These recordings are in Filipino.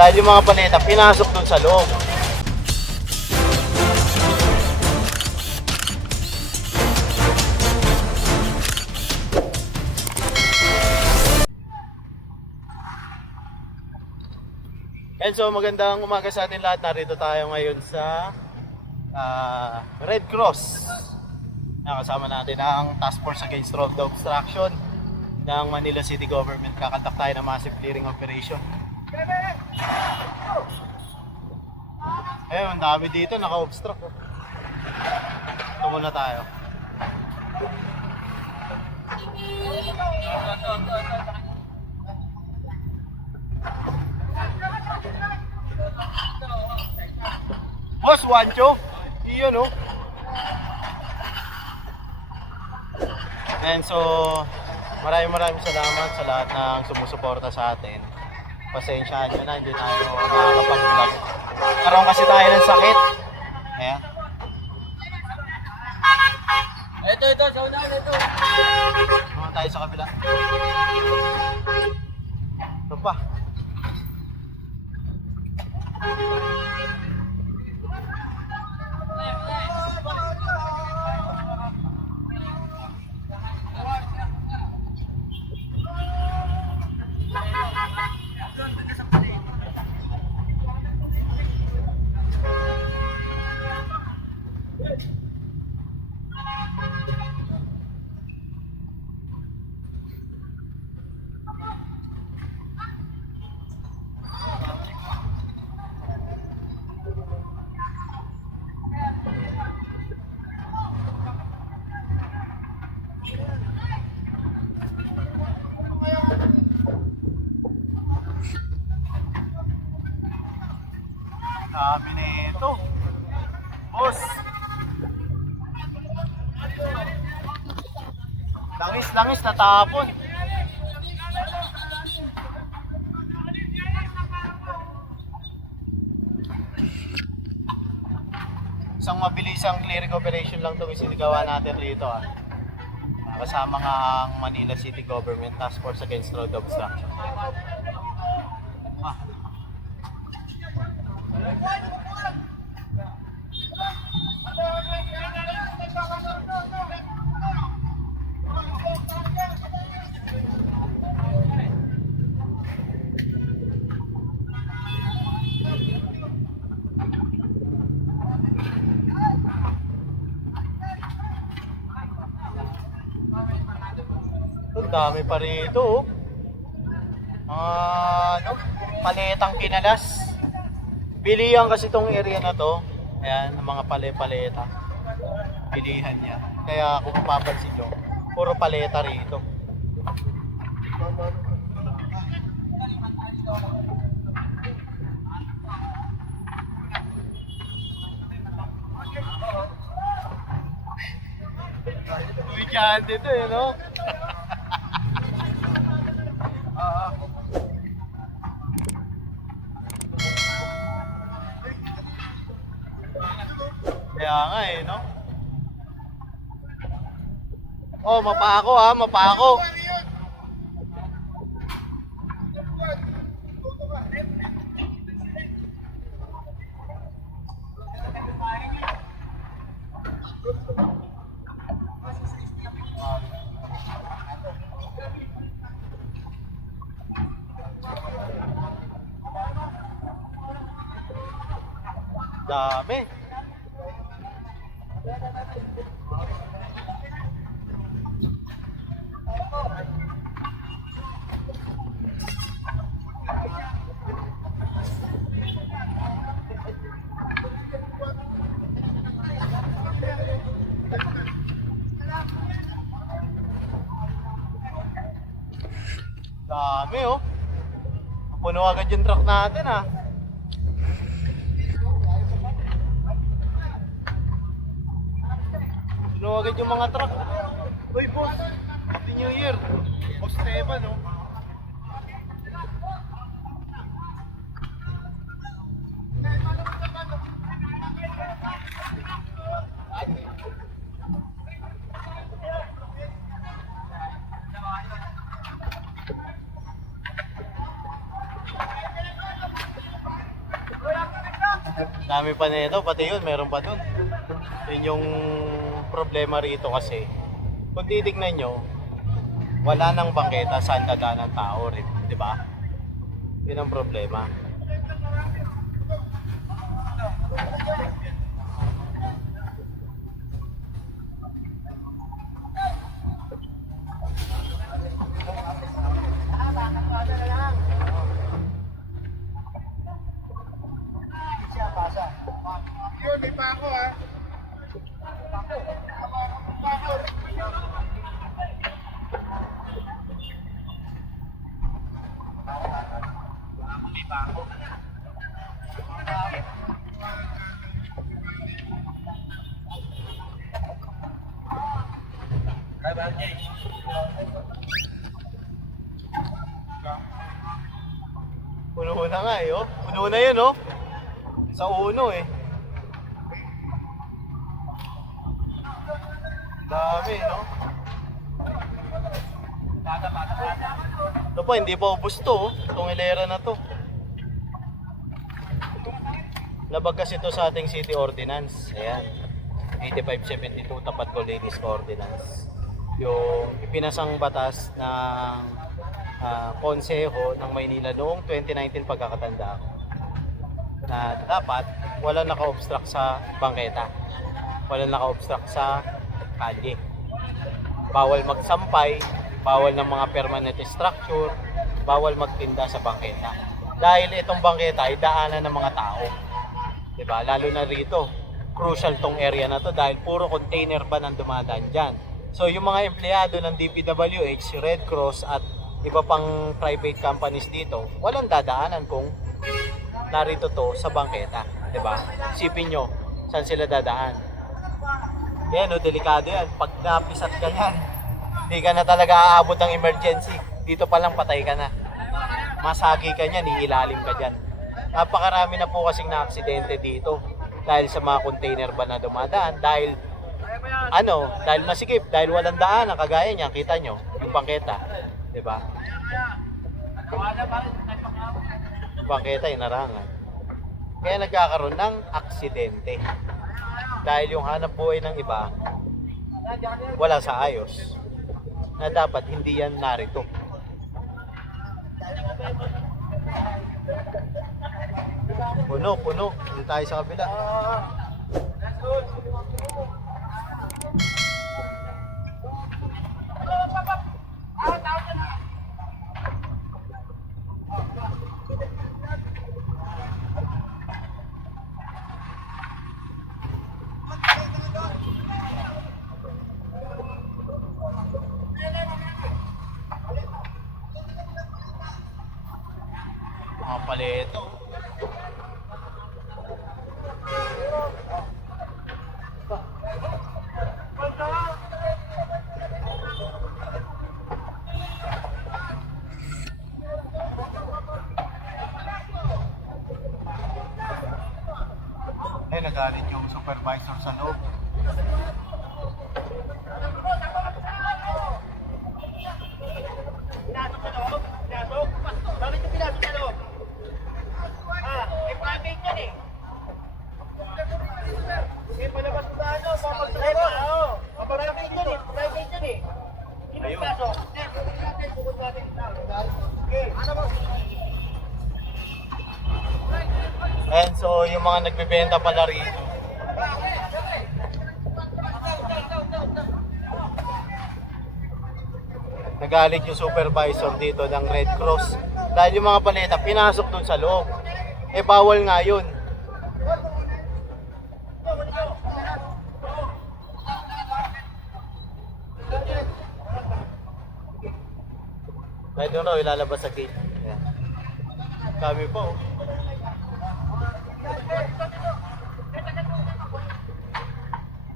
Dahil yung mga paleta pinasok dun sa loob. And so magandang umaga sa atin lahat. Narito tayo ngayon sa Red Cross. Nakasama natin ang Task Force Against Road Obstruction ng Manila City Government. Kakantak tayo ng massive clearing operation. Ayun, ang dami dito, naka-obstruct. Ito muna tayo. Boss, Wancho. Iyon, no? And so, maraming salamat sa lahat ng sumusuporta sa atin. Pasensyahan nyo na, hindi tayo nakakapag-vlog. Karoon kasi tayo ng sakit. Ayan. Ito, sa una, ito. Naman tayo sa kabila. Ito pa. Dami na ito. Boss. Langis natapon. Isang mabilisang clearing operation lang itong isinigawa natin rito. Kasama nga ang Manila City Government Task Force Against Road Obstruction. Ang dami pa rito, paletang kinalas. Bilihan kasi itong area na to. Ayan, ng mga paleta. Bilihan niya. Kaya kung mapapansin nyo, puro paleta rito. Weekend dito no? Kaya nga no? Oh, mapako mapako. Dami. Dami puno agad yung truck natin Puno agad yung mga truck. Uy boss, Happy New Year. Boss Teban Dami pa nito, pati yun, meron pa dun. Yun yung problema rito kasi. Kung titignan nyo, wala nang bangketa saan dadaan ng tao rin, di ba? Yun ang problema. Yun, may pa ako ha. Puno na nga eh, oh. Puno na yun, oh. Sa uno eh. Dami, no? Ito pa, hindi pa ubos to, oh. Itong hilera na to. Labag kasi ito sa ating city ordinance. Ayan. 8572 tapat ko ladies ordinance. Yung ipinasang batas ng konseho ng Maynila noong 2019 pagkakatanda ko. Na dapat walang naka-obstruct sa bangketa. Walang naka-obstruct sa kalye. Bawal magsampay, bawal ng mga permanent structure, bawal magtinda sa bangketa. Dahil itong bangketa ay daanan ng mga tao. 'Di ba? Lalo na rito, crucial tong area na to dahil puro container ba nang dumadaan diyan. So yung mga empleyado ng DPWH, Red Cross at iba pang private companies dito, walang dadaanan kung narito to sa bangketa, 'di ba? Isipin nyo, saan sila dadaan? Yan, no, delikado yan. Pag napisat ka yan, hindi ka na talaga aabot ng emergency. Dito pa lang patay ka na. Masagi ka niyan, iilalim ka dyan. Napakarami na po kasing na-aksidente dito dahil sa mga container ba na dumadaan, dahil dahil masikip, dahil walang daan, kagaya niya, kita nyo, yung bangketa, 'di ba? Bangketa inarangan. Kaya nagkakaroon ng aksidente. Dahil yung hanap buhay ng iba wala sa ayos. Na dapat hindi yan narito. Puno. Dito tayo sa kabila. Mga paleto. Ay, nagalit yung supervisor sa loob. And so yung mga nagbebenta pala rito, nagalit yung supervisor dito ng Red Cross dahil yung mga paleta pinasok dun sa loob. Eh bawal nga yun. Dahil doon raw ilalabas sa gate. Ayan. Kami po.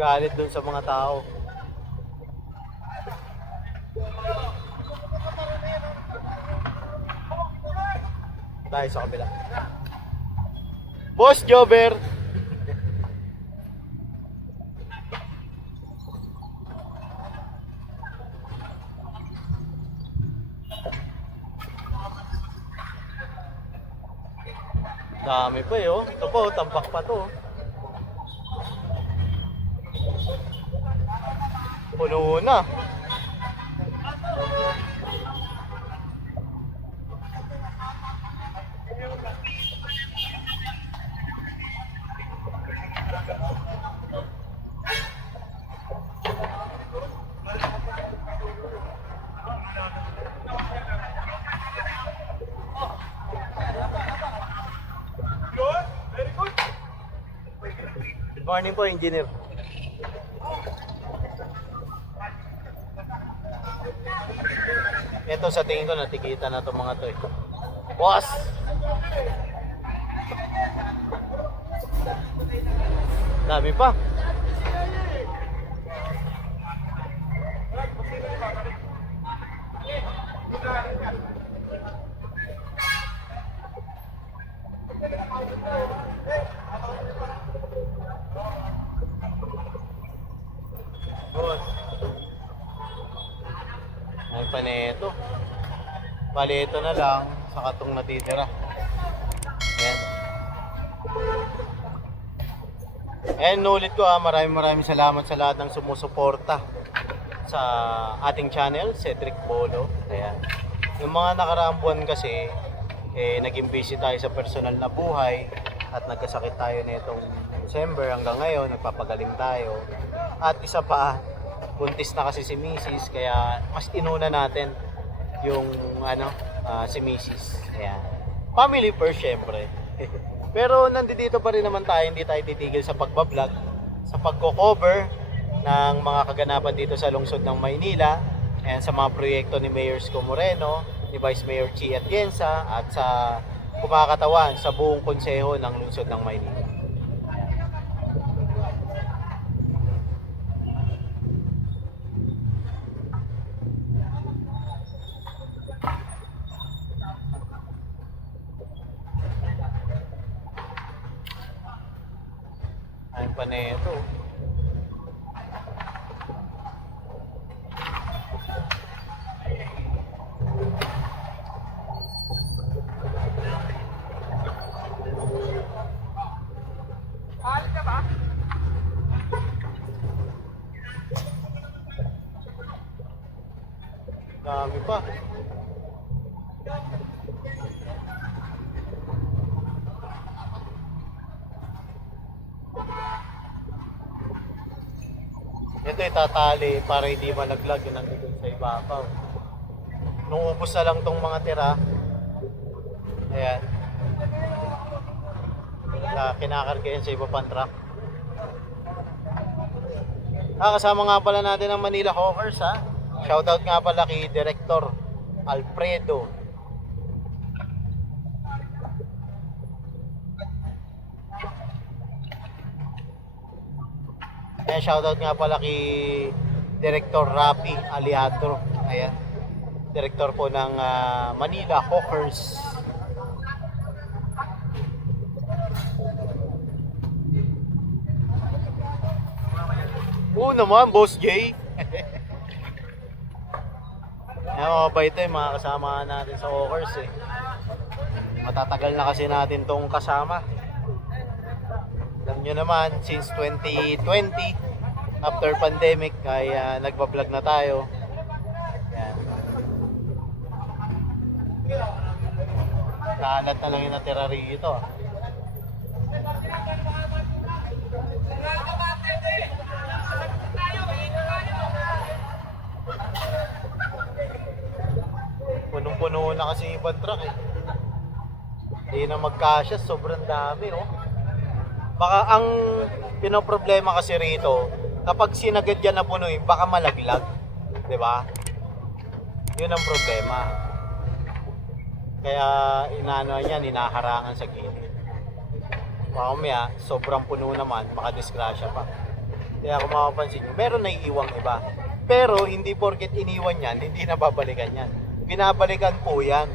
Galit dun sa mga tao. Tayo sa kabila. Boss Jobber! Dami pa eh, oh. Ito po, tampak pa to. Puno na. Good morning po, engineer. Ito sa tingin ko natikita na itong mga to eh. Boss! Dami pa. Boss. Ay pa nito. Bali ito na lang sa katong natitira. Ayan. Ayan, nulit ko maraming salamat sa lahat ng sumusuporta sa ating channel, Cedric Bolo. Ayan. Yung mga nakaraang buwan kasi, naging busy tayo sa personal na buhay at nagkasakit tayo nitong December hanggang ngayon, nagpapagaling tayo. At isa pa, buntis na kasi si Mrs. kaya mas inuna natin yung si Mrs. Ayan. Family first syempre. Pero nandito pa rin naman tayo, hindi tayo titigil sa pagbablog, sa pagko-cover ng mga kaganapan dito sa lungsod ng Maynila, and sa mga proyekto ni Mayor Isko Moreno, ni Vice Mayor Chi Atienza, at sa kumakatawan sa buong konseho ng lungsod ng Maynila. Ayun pa nito. Alis ka ba? Dami pa. Ito itatali para hindi malaglag yung nandito sa ibabaw. Nung ubos na lang tong mga tira, ayan, kinakarga yan sa iba pang truck. Kasama nga pala natin ang Manila Hawkers ha. Shoutout nga pala kay Director Alfredo. Ayan, shoutout nga pala kay Director Rapi Aliatro. Ayan, Director po ng Manila Hawkers. Oo naman, Boss Jay. Ayan, mabait ito yung mga kasama natin sa Hawkers eh. Matatagal na kasi natin tong kasama. Alam nyo naman, since 2020, after pandemic, ay nagbablog na tayo. Ayan. Kalat na lang yung natira rito. Punong-puno na kasi yung ibang truck eh. Hindi na magkasya, sobrang dami oh. Baka ang pinoproblema kasi rito, kapag sinagad yan na punuin, baka malaglag. 'Di ba? Yun ang problema. Kaya inaano yan, inaharangan sa gilid. Baka umaya, sobrang puno naman, baka disgrasya pa. Kaya kung mapapansin nyo, meron na iiwang iba. Pero hindi porket iniwan yan, hindi na babalikan yan. Binabalikan po yan.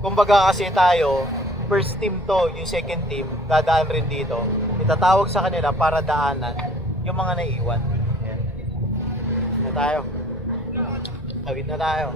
Kumbaga kasi tayo, first team to, yung second team, dadaan rin dito. Itatawag sa kanila para daanan yung mga naiwan. Ayan. Na tayo. Tawid na tayo.